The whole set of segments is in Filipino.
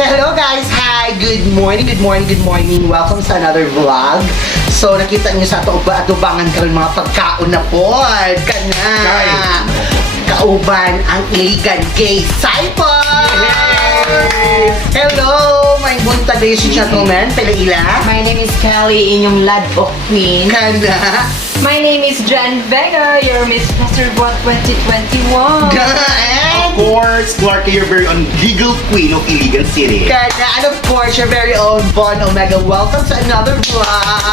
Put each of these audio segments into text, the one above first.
So hello guys, hi, good morning. Welcome sa another vlog. So nakita niyo sa atubangan karon mga pagkaon na pod kana. Kauban ang Iligan GaySciples. Hello, my bunta ladies and gentlemen, palaila. My name is Kelly, inyong Ladbok Queen. Kana. My name is Jen Vega, your Miss Master Bot 2021. Of course, Clark, your very own legal queen of Iligan City. Kana, and of course, your very own Bon Omega. Welcome sa another vlog.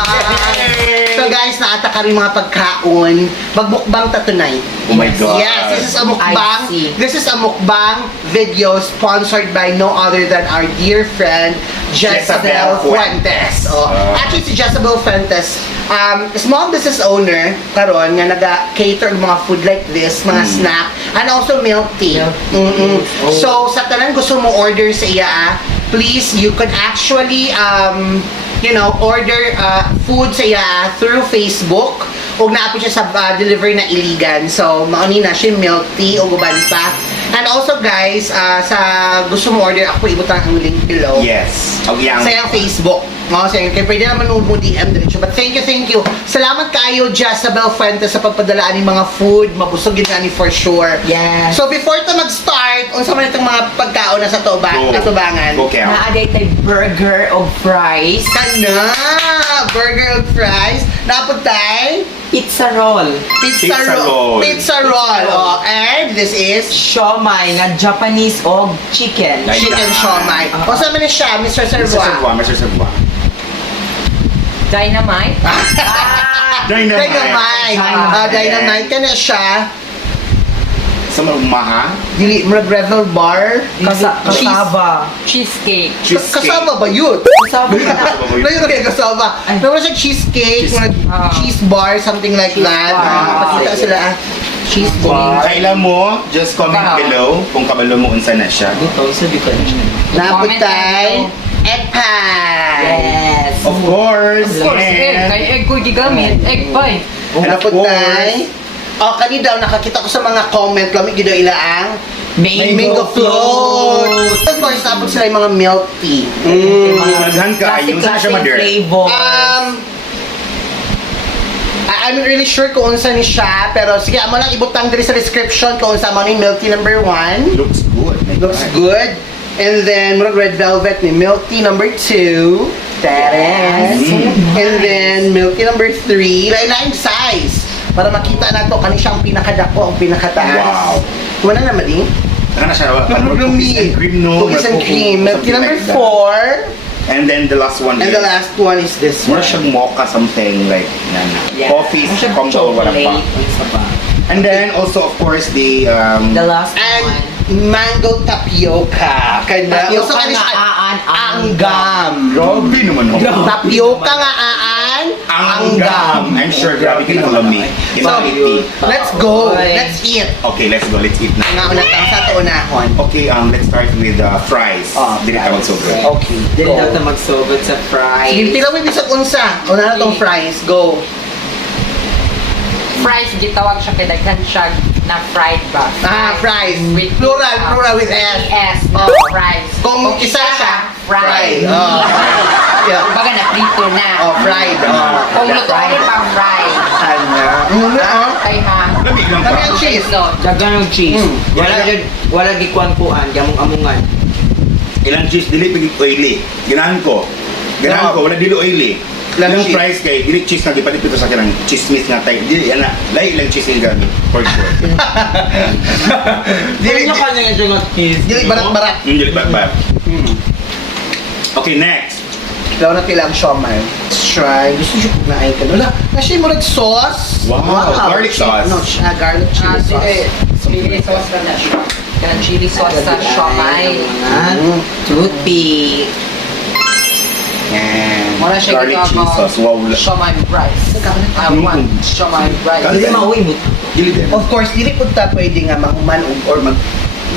Yay! So guys, naata ka rin mga pagkaon. Magbukbang ta tonight. Oh my God. Yes, this is a I mukbang. see. This is a mukbang video sponsored by no other than our dear friend Jezabel Fuentes. Oh, actually si Jezabel Fuentes, small business owner karon nga naga-cater ng mga food like this, mga snack, and also milk tea. So sa tanan gusto mo order sa iya, please you could actually order food sa iya through Facebook. Ug naapit siya sa delivery na Iligan. So, mauni na siya milk tea o guban pa. And also guys, sa gusto mo order, ako ibutang ang link below. Yes. Sa iyang Facebook. Sa iyang, kaya pwede naman mo DM diretso. But thank you. Salamat kayo, Jezabel Fuentes, sa pagpadalaan ng mga food. Mabusog yun ni for sure. Yes. So, before ito mag-start, unsa man itong mga pagkaon na sa atubangan? Okay. Naaday tayo burger o fries. Kana! Burger and fries. Napod tayo? Pizza roll. Pizza roll. Oh, and this is Siomay na Japanese o chicken. chicken siomai. O saan man siya, Mr. Mr. Servois? Servois. Dynamite. Dynamite. Dynamite ka na siya. Sa maha? Dili, Revel Bar. Kasaba. Cheesecake. Kasama ba yun? Kasaba na. Ngayon na kasama. Naman siya cheesecake, cheese bar, something like that. Pakita sila cheese bar. Kailan mo, just comment below kung kabalo mo unsa na siya. Dito, sabi ko Naputay, egg pie. Yes. Of course. Egg. Kay egg ko gigamit. Egg pie. Naputay. Kani daw, nakakita ko sa mga comment, lamig yun daw ilaang mango float. Of course, tapos sila yung mga milk tea. Naghan ka, yung saan siya mother? I'm really sure kung unsa ni siya, pero sige, amo lang ibutang diri sa description kung unsa mo ni milk tea number 1. Looks good. Looks good. And then, red velvet ni milk tea number 2. Teres. And then, milk tea number 3. Lain-laing size. Para makita na to, kani siyang pinakadako, ang pinakataas. Wow. Wala na mali? Saka na siya, Cookies and cream, no? Cookies and cream. Milk tea number 4. And then the last one And the last one is this one. Mura siyang mocha something like coffee combo or whatever. And then also of course the last And one. mango tapioca. Kaya Tapioca also kani nga siya anggam. Grabe naman ho. Tapioca nga Anggam. I'm sure grabe ka na lami. Imaiti. Let's go. Let's eat. Okay, let's go. Let's eat na. Nga unang sa to unahon. Okay, let's start with fries. Dili ka magsobra. Okay. Dili Go. daw ta magsugod sa fries. Sige, tila mo bisag unsa. Una na tong fries. Go. Fries, gitawag siya kay daghan siya na fried ba? Fries. With Plural with S. S. Fries. Kung isa siya, fried. Yeah. Kumbaga na prito na. Fried. Kung lutuin pang fried. Kay ha. Lamig lang Kami pa. ang cheese. Dagan ng cheese. Wala gikuan-kuan, gamong-amungan. Ilang cheese dili pigi oily. Ganahan ko. Wala dili oily. Ilang fries kay dili cheese na gipalit ito sa kanang chismis nga tay. Dili ana, lahi lang cheese ni gamit for sure. Dili na kanya nga nga cheese. Dili barat-barat. Dili ba. Okay, next. Daw na tilang siomai. Let's try. Gusto siya kung naay ka. Wala. Kasi mo sauce. Wow, garlic sauce. No, garlic chili sauce. Chili sauce na siya. Kanang chili sauce sa siomay. Toothpick. Yan. Wala siya Garlic gitawag cheese sauce. Wow. siomay rice. I want siomay rice. Dili mauwi mo. Dili din. Of course, dili po ta pwede nga mahuman or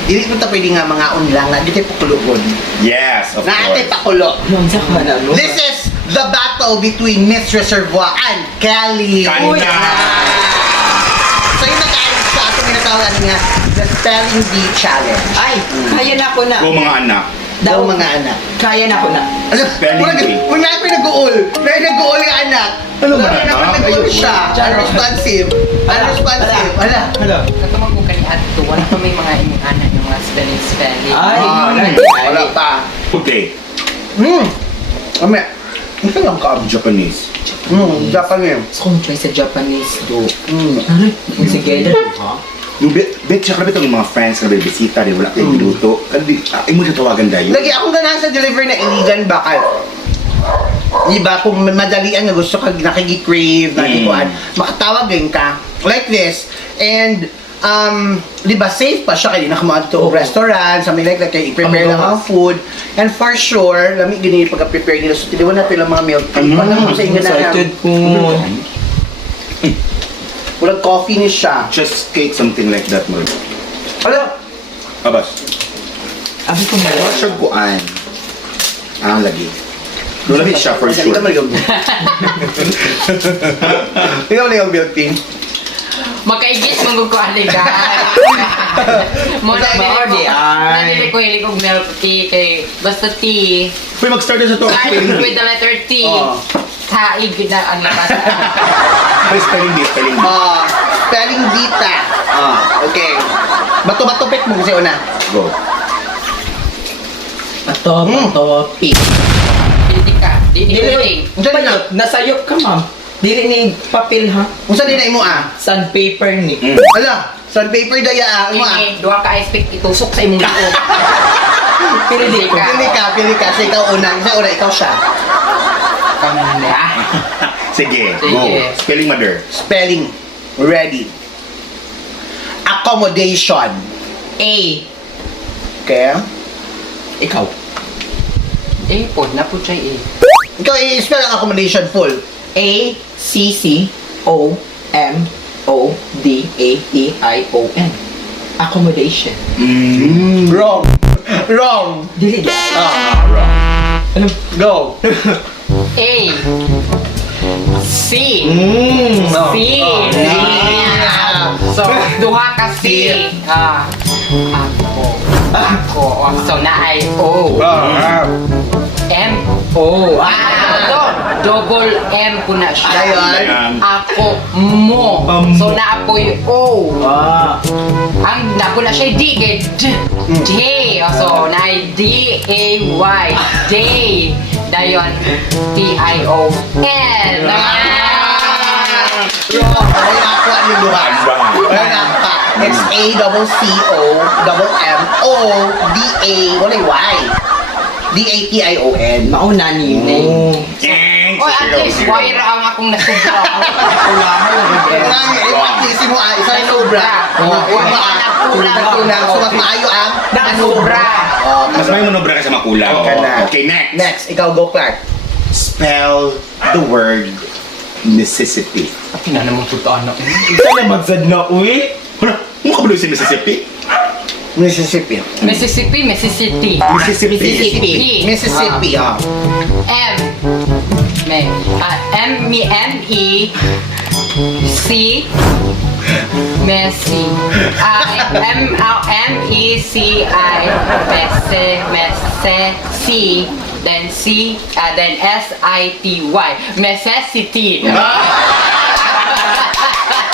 dili po ta pwede nga mga unlang na dito pakulugod. Yes, of Naate course. pakulo. Unsa ka na no? This is the battle between Miss Reservoir and Kelly. Kanda. So yun na tayo sa ating tinatawag nga the spelling bee challenge. Ay, kaya na ako na. Go mga anak. Daw mga anak. Kaya na ko na. Ano? Spelling bee. Wala ko nag-uol. May nag-uol yung anak. Ano ba, Wala anak? naman nag-uol siya. Unresponsive. Unresponsive. Ala. Katumag mo kani adto, wala pa may mga imong anak yung mga spelling. Ay, Wala pa. Okay. Ame. Ito lang ka. Japanese. Japanese. Gusto kong try sa Japanese do. Mm. Together, ha? Yung bet siya karabit ang mga friends na bisita rin wala kayong minuto. Imo siya tawagan dahil. Lagi akong ganahan sa deliver na Iligan bakal. Diba, kung madalian na gusto ka nakiki-crave, nakikuan, makatawag din ka. Like this. And, diba, safe pa siya kayo nakamuha to restaurant, something like that, kaya i-prepare lang ang food. And for sure, lamig din yung pagka-prepare nila. So, tiniwan natin lang mga milk tea. Paano mo sa inyo na Excited po. walang coffee ni siya. Just cake something like that mo. Alam, Abas. Abi ko na. Wala siya kuan. Lagi. Lagi siya for sure. Ikaw mo yung Ikaw mo yung milk tea. Makaigit mong ko aligan. Mo na nalili ko hilig og milk tea kay basta tea. Uy, mag-start na sa to. Start with the letter T. Taig na ang labas. Ay, spelling bee. Spelling dita. Okay. Bato-bato pit mo kasi una. Go. Bato, pig. Hindi ka. Hindi. Diyan na. Nasayop ka, ma'am. Dili ni papel, ha? Kung saan din na imo Sandpaper ni. Ala, sandpaper daya imo Ini, duha ka ice pick itusok sa imong liog. Pili ka. Pili ka. Siya ikaw una. Ikaw siya. Kamu na. Sige, Sige. go. Spelling mother. Spelling. Ready. Accommodation. A. Okay? Ikaw. Eh, po, na po siya eh. Ikaw i-spell ang accommodation full. A, C, C, O, M, O, D, A, E, I, O, N. Accommodation. Wrong. Wrong. Dili. Wrong. Ano? Go. A. C. No. C. Yeah. So, duha ka C. Ako. So, na ay O. M. O. Ito. Double M ko na siya. Ayun. Ako mo. So, naapoy O. Ang napo na siya D. Kay D. D. So, na ay D-A-Y. Day. Dayon. T-I-O-N. Wala na ako yung luhan. Wala na ako. It's A-C-O-M-M-O-D-A. Wala yung Y. D-A-T-I-O-N. Mauna ni yun eh. O, at least, wire ang akong nasubra. At least mo isa yung sobra. Kulang. So, mas maayo ang Nasubra. Mas may manobra ka sa makulang. na. Okay, next. Next, ikaw go, Clark. Spell the word Mississippi. Pina naman po ito, anak. Isa na magsad na, uy. Ano? Ano ka ba si Mississippi? Mississippi. Mississippi. Mississippi. Mississippi, M. M-E-C. Messi. M-E-C-I. Messe. Then C. Then S-I-T-Y. Necessity.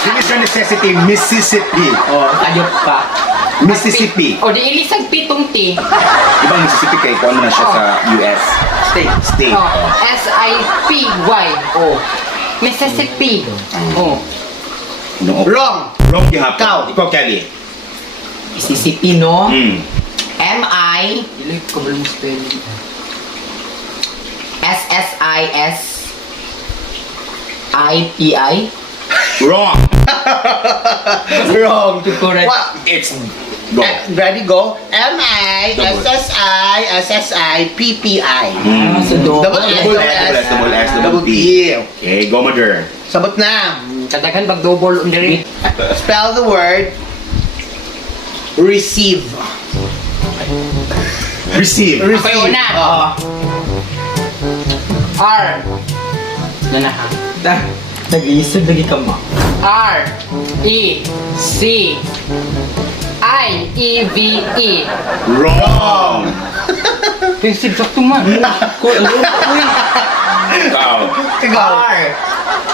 Hindi siya necessity, Mississippi. Ayop ka. Mississippi. O, di ilisag pitong T. Ibang Mississippi kay kung ano na siya sa US. State. S-I-P-Y. O. Mississippi. O. No. Wrong. Wrong gihapon. Ikaw, Kelly. Mississippi, no? M-I. Ilig ko ba lang spelling? S-S-I-S-I-P-I. Wrong. Wrong. Correct. It's go. Ready, go. M-I-S-S-I-S-S-I-P-P-I. So, Double S. Double P. Okay, go, mother. Sabot na. Kadagan pag double under. Spell the word receive. Receive. Ako yung una. R. Na ha? Nag-iisip lagi ka, ma. R. E. C. I. E. V. E. Wrong. Expensive sa tuman. Ikaw. Ikaw. R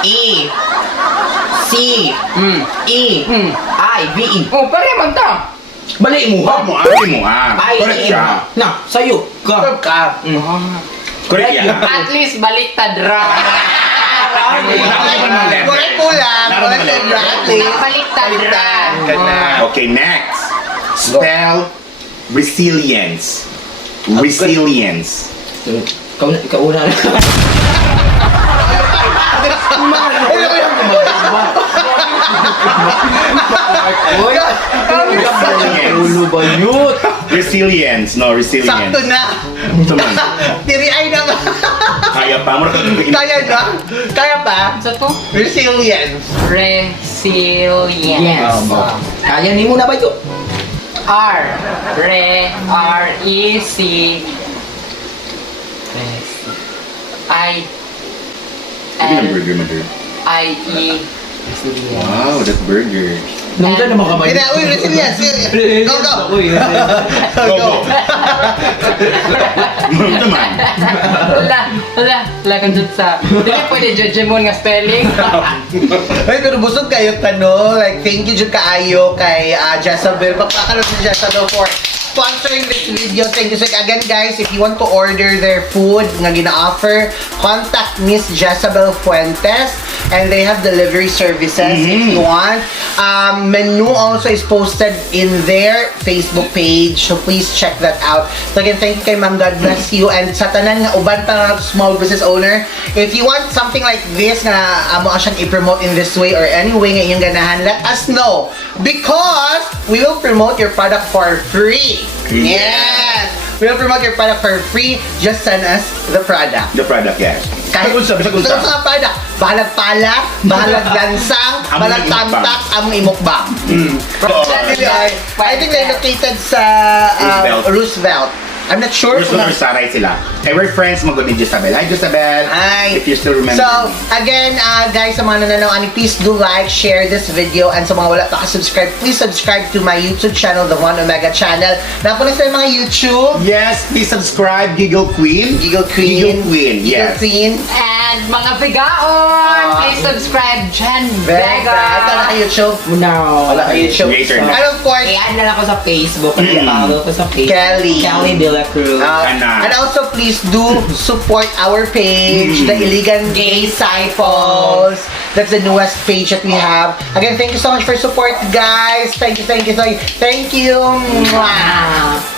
E C E I V E. Oh, pare magta. Balik mo ha. Abi mo ah. Correct siya. Na, sayo ka. Ka. Correct yan. At least baliktad ra. Correct po lang. Correct po lang. At least. Baliktad ra. Okay, next. Spell resilience. Resilience. Ikaw una. Ulo ba yun? Resilience. No, resilience. Sakto na. Ito man. Tiri-ay na ba? Kaya pa. Kaya na? Kaya pa? Sa to? Resilience. Resilience. Kaya ni mo na ba ito? R-E-C I Sabi ng burger, mother. I-E Wow, that burger. Nung ka naman kamay. Uy, resilience. Go, go. Go, go. Ito man. Wala kang dyan sa hindi pwede judge mo nga spelling. Ay, pero busog kayo tano. Like, thank you Jud kaayo kay Jezabel. Pagpakalos ni Jezabel for sponsoring this video. Thank you so much. Again, guys, if you want to order their food nga gina-offer, contact Miss Jezabel Fuentes and they have delivery services if you want. Menu also is posted in their Facebook page, so please check that out. So again, thank you kay Ma'am, God bless you, and sa tanan nga uban pa nga small business owner, if you want something like this nga amo siyang i-promote in this way or any way nga iyong ganahan, let us know because we will promote your product for free. Yes! We will promote your product for free. Just send us the product. The product, yes. Kahit Gusto gusto sa product, bahalag pala, bahalag lansang, Among bahalag imukbang. tamtak, among imukbang. I think they're located sa Roosevelt. Roosevelt. I'm not sure. Gusto na saray sila. Hey, we're friends mo ni Jezabel. Hi, Jezabel. Hi. If you still remember So, me. again, guys, sa mga nananaw, please do like, share this video, and sa mga wala pa ka-subscribe, please subscribe to my YouTube channel, the One Omega channel. Napunta sa mga YouTube. Yes, please subscribe, Giggle Queen. Giggle Queen. Giggle Queen, Giggle yes. Queen. And mga Vigaon, please subscribe Jen Vega. Ito na Vega. ka YouTube. No. Wala ka YouTube. Later na. And of course, I-add na lang ako sa Facebook. I-follow ko sa Facebook. Kelly. Kelly De La Cruz. And also, please do support our page, the Iligan GaySciples. That's the newest page that we have. Again, thank you so much for support, guys. Thank you, thank you, thank you. Thank you. Mwah.